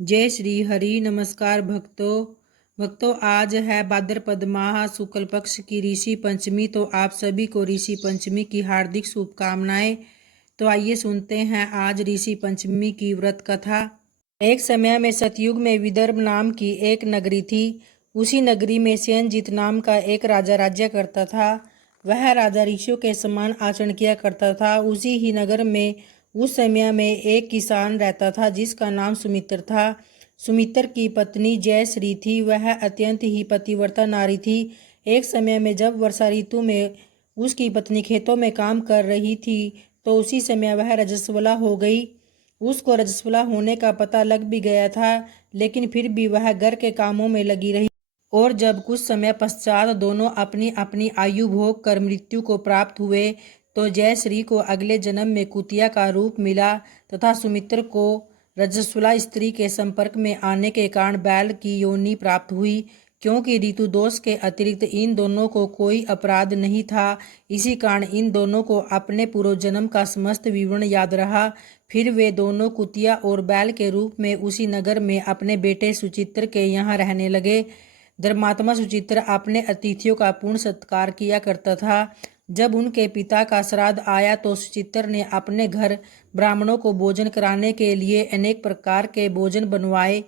जय श्री हरि। नमस्कार भक्तों आज है भाद्रपद माह शुक्ल पक्ष की ऋषि पंचमी। तो आप सभी को ऋषि पंचमी की हार्दिक शुभकामनाएं। तो आइए सुनते हैं आज ऋषि पंचमी की व्रत कथा। एक समय में सतयुग में विदर्भ नाम की एक नगरी थी। उसी नगरी में सेनजीत नाम का एक राजा राज्य करता था। वह राजा ऋषियों के समान आचरण किया करता था। उसी ही नगर में उस समय में एक किसान रहता था जिसका नाम सुमित्र था। सुमित्र की पत्नी जयश्री थी। वह अत्यंत ही पतिव्रता नारी थी। एक समय में जब वर्षा ऋतु में उसकी पत्नी खेतों में काम कर रही थी तो उसी समय वह रजस्वला हो गई। उसको रजस्वला होने का पता लग भी गया था, लेकिन फिर भी वह घर के कामों में लगी रही। और जब कुछ समय पश्चात दोनों अपनी अपनी आयु भोग कर मृत्यु को प्राप्त हुए तो जयश्री को अगले जन्म में कुतिया का रूप मिला तथा सुमित्र को रजस्वला स्त्री के संपर्क में आने के कारण बैल की योनि प्राप्त हुई। क्योंकि ऋतु दोष के अतिरिक्त इन दोनों को कोई अपराध नहीं था, इसी कारण इन दोनों को अपने पूर्व जन्म का समस्त विवरण याद रहा। फिर वे दोनों कुतिया और बैल के रूप में उसी नगर में अपने बेटे सुचित्र के यहाँ रहने लगे। धर्मात्मा सुचित्र अपने अतिथियों का पूर्ण सत्कार किया करता था। जब उनके पिता का श्राद्ध आया तो सुचित्र ने अपने घर ब्राह्मणों को भोजन कराने के लिए अनेक प्रकार के भोजन बनवाए।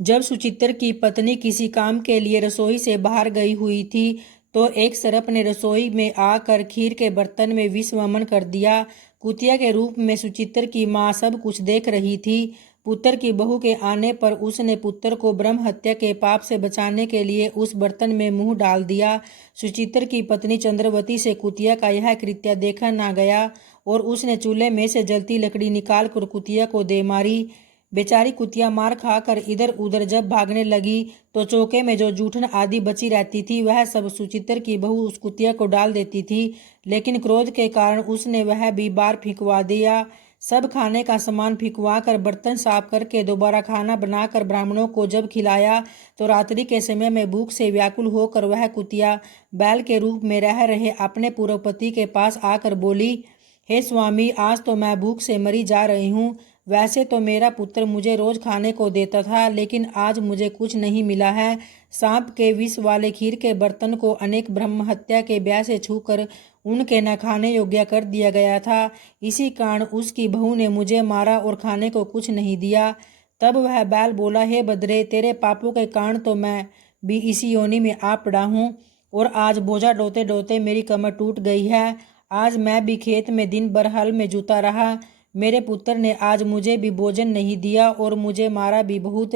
जब सुचित्र की पत्नी किसी काम के लिए रसोई से बाहर गई हुई थी तो एक सर्प ने रसोई में आकर खीर के बर्तन में विष वमन कर दिया। कुतिया के रूप में सुचित्र की माँ सब कुछ देख रही थी। पुत्र की बहू के आने पर उसने पुत्र को ब्रह्म हत्या के पाप से बचाने के लिए उस बर्तन में मुंह डाल दिया। सुचित्र की पत्नी चंद्रवती से कुतिया का यह कृत्य देखा ना गया और उसने चूल्हे में से जलती लकड़ी निकाल कर कुतिया को दे मारी। बेचारी कुतिया मार खाकर इधर उधर जब भागने लगी तो चौके में जो जूठन आदि बची रहती थी वह सब सुचित्र की बहू उस कुतिया को डाल देती थी, लेकिन क्रोध के कारण उसने वह भी बाहर फेंकवा दिया। सब खाने का सामान फेंकवा कर बर्तन साफ करके दोबारा खाना बनाकर ब्राह्मणों को जब खिलाया तो रात्रि के समय में भूख से व्याकुल होकर वह कुतिया बैल के रूप में रह रहे अपने पूर्व पति के पास आकर बोली, हे स्वामी, आज तो मैं भूख से मरी जा रही हूँ। वैसे तो मेरा पुत्र मुझे रोज खाने को देता था, लेकिन आज मुझे कुछ नहीं मिला है। सांप के विष वाले खीर के बर्तन को अनेक ब्रह्म हत्या के ब्याह से छूकर उनके न खाने योग्य कर दिया गया था। इसी कारण उसकी बहू ने मुझे मारा और खाने को कुछ नहीं दिया। तब वह बैल बोला, हे बद्रे, तेरे पापों के कारण तो मैं भी इसी योनि में आ पड़ा हूँ और आज बोझा ढोते ढोते मेरी कमर टूट गई है। आज मैं भी खेत में दिन भर हल में जुता रहा। मेरे पुत्र ने आज मुझे भी भोजन नहीं दिया और मुझे मारा भी बहुत।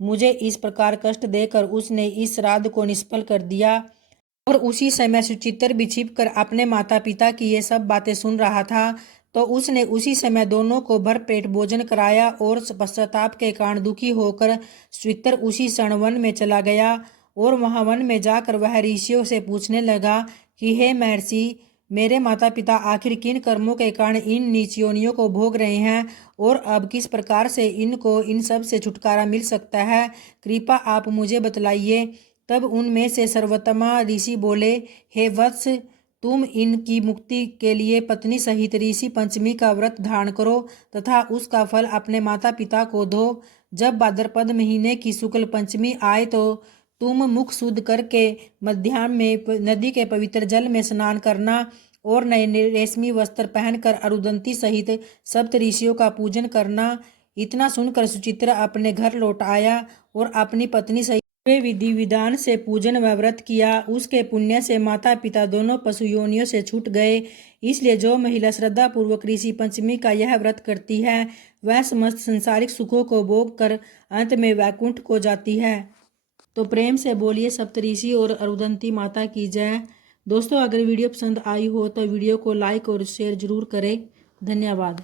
मुझे इस प्रकार कष्ट देकर उसने इस श्राद्ध को निष्फल कर दिया। और उसी समय सुचित्र भी छिप कर अपने माता पिता की ये सब बातें सुन रहा था। तो उसने उसी समय दोनों को भरपेट भोजन कराया और पश्चाताप के कारण दुखी होकर सुचित्र उसी क्षण वन में चला गया। और वहां वन में जाकर वह ऋषियों से पूछने लगा कि हे महर्षि, मेरे माता पिता आखिर किन कर्मों के कारण इन नीच योनियों को भोग रहे हैं और अब किस प्रकार से इनको इन सब से छुटकारा मिल सकता है, कृपा आप मुझे बतलाइए। तब उनमें से सर्वोत्तमा ऋषि बोले, हे वत्स, तुम इनकी मुक्ति के लिए पत्नी सहित ऋषि पंचमी का व्रत धारण करो तथा उसका फल अपने माता पिता को दो। जब भाद्रपद महीने की शुक्ल पंचमी आए तो तुम मुख शुद्ध करके मध्याह्न में नदी के पवित्र जल में स्नान करना और नए रेशमी वस्त्र पहनकर अरुंधति सहित सप्त ऋषियों का पूजन करना। इतना सुनकर सुचित्र अपने घर लौट आया और अपनी पत्नी सहित पूरे विधि विधान से पूजन व व्रत किया। उसके पुण्य से माता पिता दोनों पशु योनियों से छूट गए। इसलिए जो महिला श्रद्धा पूर्वक ऋषि पंचमी का यह व्रत करती है वह समस्त संसारिक सुखों को भोग कर अंत में वैकुंठ को जाती है। तो प्रेम से बोलिए सप्तऋषि और अरुंधति माता की जय। दोस्तों, अगर वीडियो पसंद आई हो तो वीडियो को लाइक और शेयर जरूर करें। धन्यवाद।